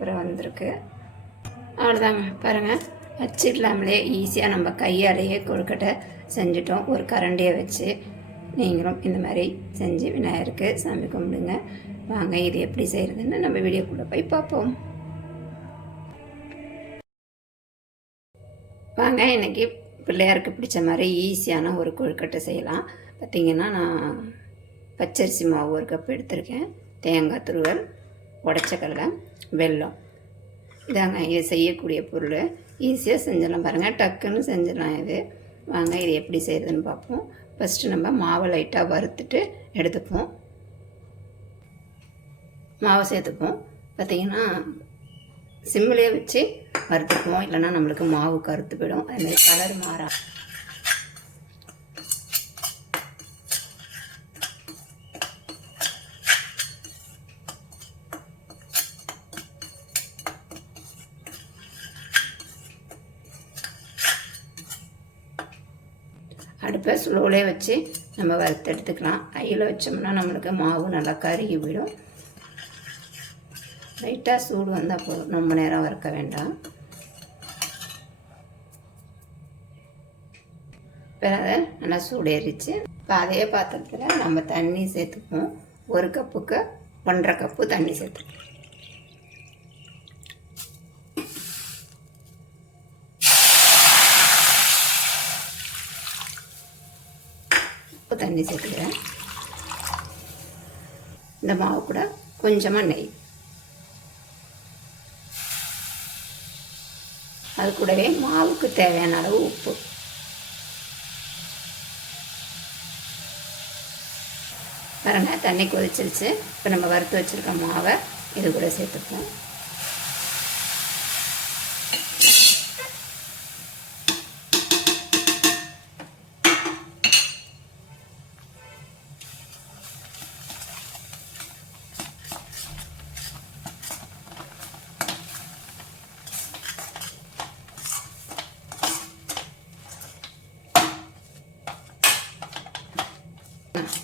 சூப்பராக வந்திருக்கு. அவ்வளோதாங்க, பாருங்கள். வச்சிடலாமலே ஈஸியாக நம்ம கையாலேயே கொழுக்கட்டை செஞ்சிட்டோம். ஒரு கரண்டியை வச்சு நீங்களும் இந்த மாதிரி செஞ்சு விநாயகருக்கு சாமி கும்பிடுங்க. வாங்க இது எப்படி செய்கிறதுன்னு நம்ம வீடியோக்குள்ளே போய் பார்ப்போம். வாங்க, இன்றைக்கி பிள்ளையாருக்கு பிடிச்ச மாதிரி ஈஸியான ஒரு கொழுக்கட்டை செய்யலாம். பார்த்திங்கன்னா நான் பச்சரிசி மாவு 1 கப் எடுத்திருக்கேன், தேங்காய் துருவல், உடைச்ச கடலை, வெல்லம். இதாங்க இது செய்யக்கூடிய பொருள். ஈஸியாக செஞ்சிடலாம், பாருங்கள், டக்குன்னு செஞ்சிடலாம் இது. வாங்க இது எப்படி செய்கிறதுன்னு பார்ப்போம். ஃபஸ்ட்டு நம்ம மாவை லைட்டாக வறுத்துட்டு எடுத்துப்போம். மாவை சேர்த்துப்போம். பார்த்திங்கன்னா சிம்மிலே வச்சு வறுத்துக்குவோம், இல்லைன்னா நம்மளுக்கு மாவு கருத்து போயிடும். அதுமாதிரி கலர் மாறா. அடுப்பை ஸ்லோவிலே வச்சு நம்ம வறுத்து எடுத்துக்கலாம். கையில் வச்சோம்னா நம்மளுக்கு மாவு நல்லா கருகி விடும். லைட்டாக சூடு வந்தால் போதும், ரொம்ப நேரம் வறுக்க வேண்டாம். இப்போ அதை நல்லா சூடு ஏறிச்சு. இப்போ அதே பாத்திரத்தில் நம்ம தண்ணி சேர்த்துப்போம். 1 கப்புக்கு 1.5 கப்பு தண்ணி சேர்த்துப்போம். தண்ணி சேர்த்துக்கிறேன். இந்த மாவு கூட கொஞ்சமாக நெய், அது கூடவே மாவுக்கு தேவையான அளவு உப்பு. பாருங்க, தண்ணி கொதிச்சிருச்சு. இப்போ நம்ம வறுத்து வச்சுருக்க மாவை இது கூட சேர்த்துப்போம்.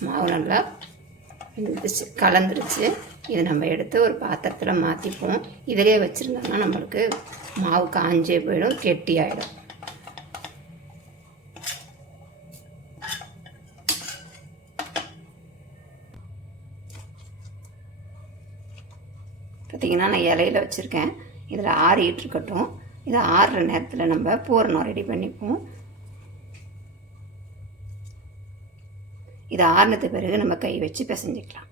மாவு நல்லா கலந்துருச்சு. இதை நம்ம எடுத்து ஒரு பாத்திரத்தில் மாற்றிப்போம். இதிலே வச்சுருந்தோம்னா நம்மளுக்கு மாவு காஞ்சே போயிடும், கெட்டியாயிடும். பார்த்திங்கன்னா நான் இலையில் வச்சுருக்கேன். இதில் ஆறிட்டு இருக்கட்டும். இதை ஆறுற நேரத்தில் நம்ம பூரணம் ரெடி பண்ணிப்போம். இது ஆறுனது பிறகு நம்ம கை வச்சு பிசைஞ்சிக்கலாம்.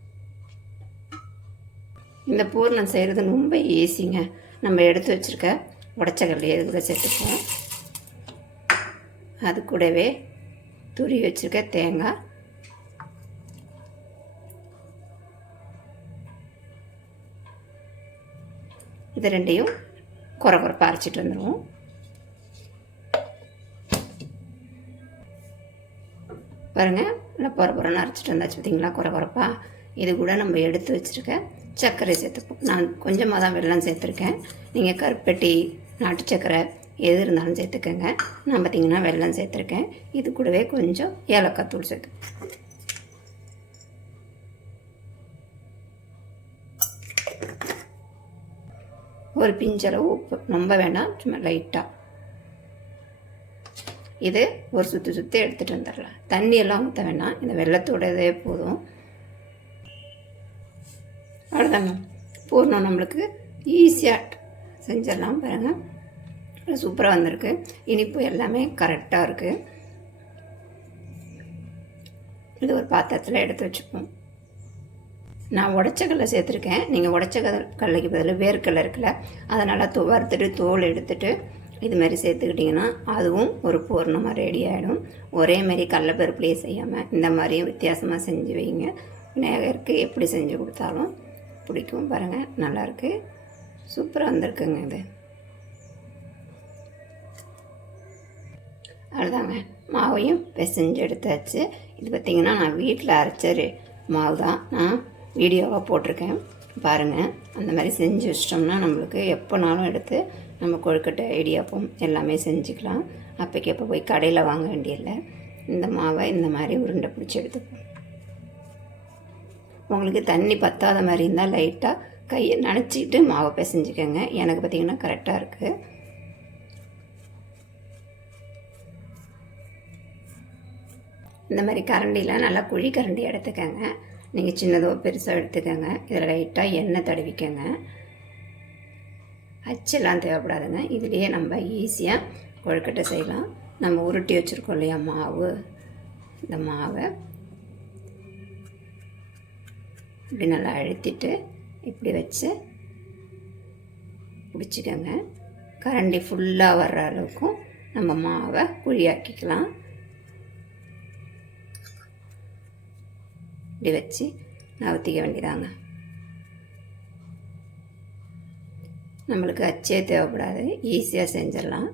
இந்த பூரணம் செய்கிறது ரொம்ப ஈஸிங்க. நம்ம எடுத்து வச்சுருக்க உடைச்ச கடலையை இது கூட சேர்த்துப்போம். அது கூடவே துருவி வச்சுருக்க தேங்காய், இது ரெண்டையும் குறைப்பாக அரைச்சிட்டு வந்துடுவோம். பாருங்கள், நல்லா பொறன்னு அரைச்சிட்டு வந்தாச்சு. பார்த்திங்களா, குறைப்பா. இது கூட நம்ம எடுத்து வச்சுருக்க சர்க்கரை சேர்த்துப்போம். நான் கொஞ்சமாக தான் வெல்லம் சேர்த்துருக்கேன். நீங்கள் கருப்பட்டி, நாட்டு சர்க்கரை எது இருந்தாலும் சேர்த்துக்கோங்க. நான் பார்த்திங்கன்னா வெல்லம் சேர்த்துருக்கேன். இது கூடவே கொஞ்சம் ஏலக்காய் தூள் சேர்த்துப்போம். ஒரு பிஞ்சளவு உப்பு, ரொம்ப வேண்டாம், சும்மா லைட்டாக. இது ஒரு சுற்றி எடுத்துகிட்டு வந்துடலாம். தண்ணியெல்லாம் ஊற்ற வேண்டாம், இந்த வெள்ளத்தோடதே போதும். அவ்வளோதாங்க, பூர்ணம் நம்மளுக்கு ஈஸியாக செஞ்சிடலாம். பாருங்கள், சூப்பராக வந்திருக்கு. இனிப்பு எல்லாமே கரெக்டாக இருக்குது. இது ஒரு பாத்திரத்தில் எடுத்து வச்சுப்போம். நான் உடைச்ச கடலை சேர்த்துருக்கேன். நீங்கள் உடைச்ச கடலைக்கு பதில் வேர்க்கடலை இருக்குல்ல, அதனால் வறுத்துட்டு தோல் எடுத்துகிட்டு இது மாதிரி சேர்த்துக்கிட்டிங்கன்னா அதுவும் ஒரு பூர்ணமாக ரெடி ஆகிடும். ஒரே மாதிரி கடலைப்பருப்புலேயே செய்யாமல் இந்த மாதிரியும் வித்தியாசமாக செஞ்சு வைங்க. விநாயகருக்கு எப்படி செஞ்சு கொடுத்தாலும் பிடிக்கும். பாருங்கள், நல்லாயிருக்கு, சூப்பராக வந்திருக்குங்க. இது அவ்வளோதாங்க, மாவையும் பிசைஞ்சு எடுத்தாச்சு. இது பார்த்திங்கன்னா நான் வீட்டில் அரைச்ச மாவு தான் நான் வீடியோவாக போட்டிருக்கேன். பாருங்கள், அந்த மாதிரி செஞ்சு வச்சிட்டோம்னா நம்மளுக்கு எப்போனாலும் எடுத்து நம்ம கொழுக்கட்டை, இடியாப்பம் எல்லாமே செஞ்சுக்கலாம். அப்போக்கு எப்போ போய் கடையில் வாங்க வேண்டியதில்லை. இந்த மாவை இந்த மாதிரி உருண்டை பிடிச்சி எடுத்துப்போம். உங்களுக்கு தண்ணி பத்தாத மாதிரி இருந்தால் லைட்டாக கையை நனைச்சிக்கிட்டு மாவை பிசைஞ்சிக்கோங்க. எனக்கு பார்த்திங்கன்னா கரெக்டாக இருக்குது. இந்த மாதிரி கரண்டியில் நல்லா குழி கரண்டி எடுத்துக்கோங்க. நீங்கள் சின்னதோ பெருசாக எடுத்துக்கோங்க. இதில் லைட்டாக எண்ணெய் தடவிக்கோங்க. அச்செல்லாம் தேவைப்படாதுங்க. இதுலேயே நம்ம ஈஸியாக கொழுக்கட்டை செய்யலாம். நம்ம உருட்டி வச்சுருக்கோம் இல்லையா மாவு, இந்த மாவை இப்படி நல்லா அழுத்திட்டு இப்படி வச்சு பிடிச்சிக்கோங்க. கரண்டி ஃபுல்லாக வர்ற அளவுக்கும் நம்ம மாவை குழியாக்கிக்கலாம். இப்படி வச்சு நவுத்திக்க வேண்டியதாங்க. நம்மளுக்கு அச்சே தேவைப்படாது, ஈஸியாக செஞ்சிடலாம்.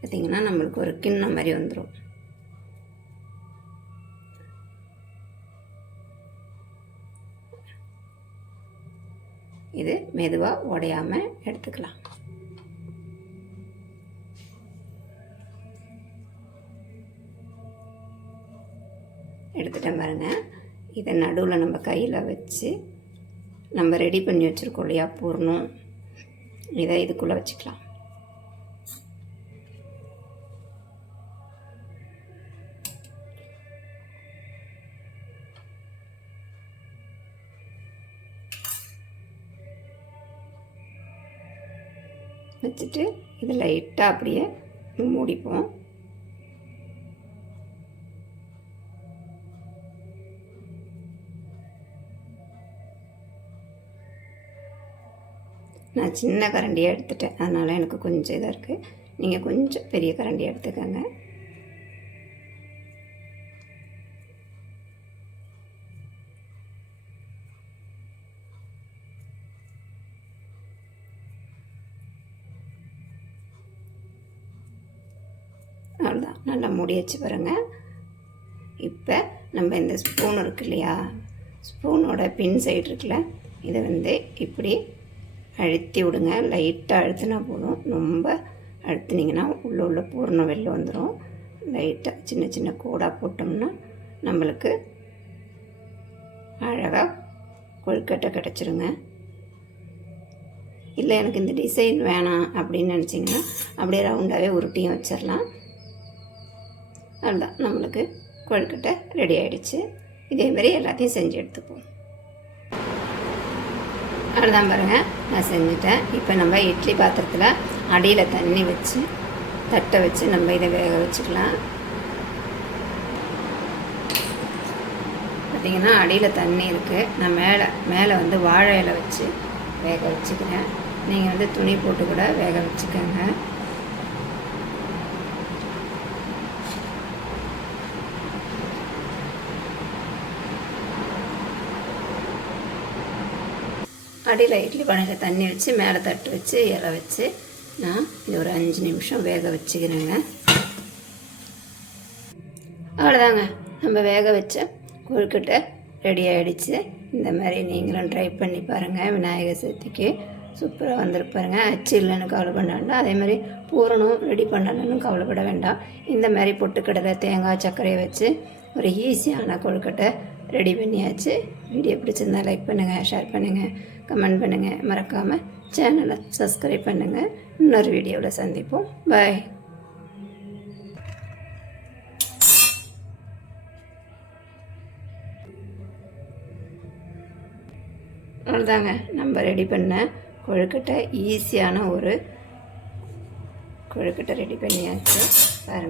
பார்த்திங்கன்னா நம்மளுக்கு ஒரு கிண்ணம் மாதிரி வந்துடும். இது மெதுவாக உடையாமல் எடுத்துக்கலாம். எடுத்துட்டேன் பாருங்கள். இதை நடுவில் நம்ம கையில் வச்சு நம்ம ரெடி பண்ணி வச்சுருக்கோம் இல்லையா பூர்ணம், இதை இதுக்குள்ளே வச்சுக்கலாம். வச்சுட்டு இது லைட்டாக அப்படியே மூடிப்போம். நான் சின்ன கரண்டியாக எடுத்துட்டேன், அதனால் எனக்கு கொஞ்சம் இதாக இருக்குது. நீங்கள் கொஞ்சம் பெரிய கரண்டியாக எடுத்துக்கோங்க. அவ்வளோதான், நல்லா மூடி வச்சு பாருங்கள். இப்போ நம்ம இந்த ஸ்பூன் இருக்கு இல்லையா, ஸ்பூனோட பின் சைடு இருக்குல்ல, இதை வந்து இப்படி அழுத்தி விடுங்க. லைட்டாக அழுத்தினா போதும், ரொம்ப அழுத்தினீங்கன்னா உள்ள பூர்ணம் வெளில வந்துடும். லைட்டாக சின்ன சின்ன கூடாக போட்டோம்னா நம்மளுக்கு அழகாக கொழுக்கட்டை கிடச்சிருங்க. இல்லை எனக்கு இந்த டிசைன் வேணாம் அப்படின்னு நினச்சிங்கன்னா அப்படியே ரவுண்டாகவே உருட்டியும் வச்சிடலாம். அதுதான் நம்மளுக்கு கொழுக்கட்டை ரெடி ஆகிடுச்சு. இதேமாரி எல்லாத்தையும் செஞ்சு எடுத்துப்போம். அதுதான் பாருங்கள், நான் செஞ்சுட்டேன். இப்போ நம்ம இட்லி பாத்திரத்தில் அடியில் தண்ணி வச்சு தட்டை வச்சு நம்ம இதை வேக வச்சுக்கலாம். பார்த்திங்கன்னா அடியில் தண்ணி இருக்குது. நான் மேலே வந்து வாழை இலை வச்சு வேக வச்சுக்கிறேன். நீங்கள் வந்து துணி போட்டு கூட வேக வச்சுக்கோங்க. அடியில் இட்லி பானையில் தண்ணி வச்சு மேலே தட்டு வச்சு இலை வச்சு நான் இது ஒரு 5 நிமிஷம் வேக வச்சுக்கிறேங்க. அவ்வளோதாங்க, நம்ம வேக வச்ச கொழுக்கட்டை ரெடி ஆகிடுச்சு. இந்த மாதிரி நீங்களும் ட்ரை பண்ணி பாருங்கள். விநாயகர் சதுர்த்திக்கு சூப்பராக வந்துருப்பாருங்க. அச்சு இல்லைன்னு கவலைப்பட வேண்டாம். அதே மாதிரி பூரணம் ரெடி பண்ணணும்னு கவலைப்பட வேண்டாம். இந்த மாதிரி பொட்டுக்கடலை தேங்காய் சர்க்கரையை வச்சு ஒரு ஈஸியான கொழுக்கட்டை ரெடி பண்ணியாச்சு. வீடியோ பிடிச்சிருந்தா லைக் பண்ணுங்கள், ஷேர் பண்ணுங்கள், கமெண்ட் பண்ணுங்கள். மறக்காமல் சேனலை சப்ஸ்கிரைப் பண்ணுங்கள். இன்னொரு வீடியோவில் சந்திப்போம். பாய். அவ்வளோதாங்க, நம்ம ரெடி பண்ண கொழுக்கட்டை ஈஸியான ஒரு கொழுக்கட்டை ரெடி பண்ணியாச்சு பாருங்கள்.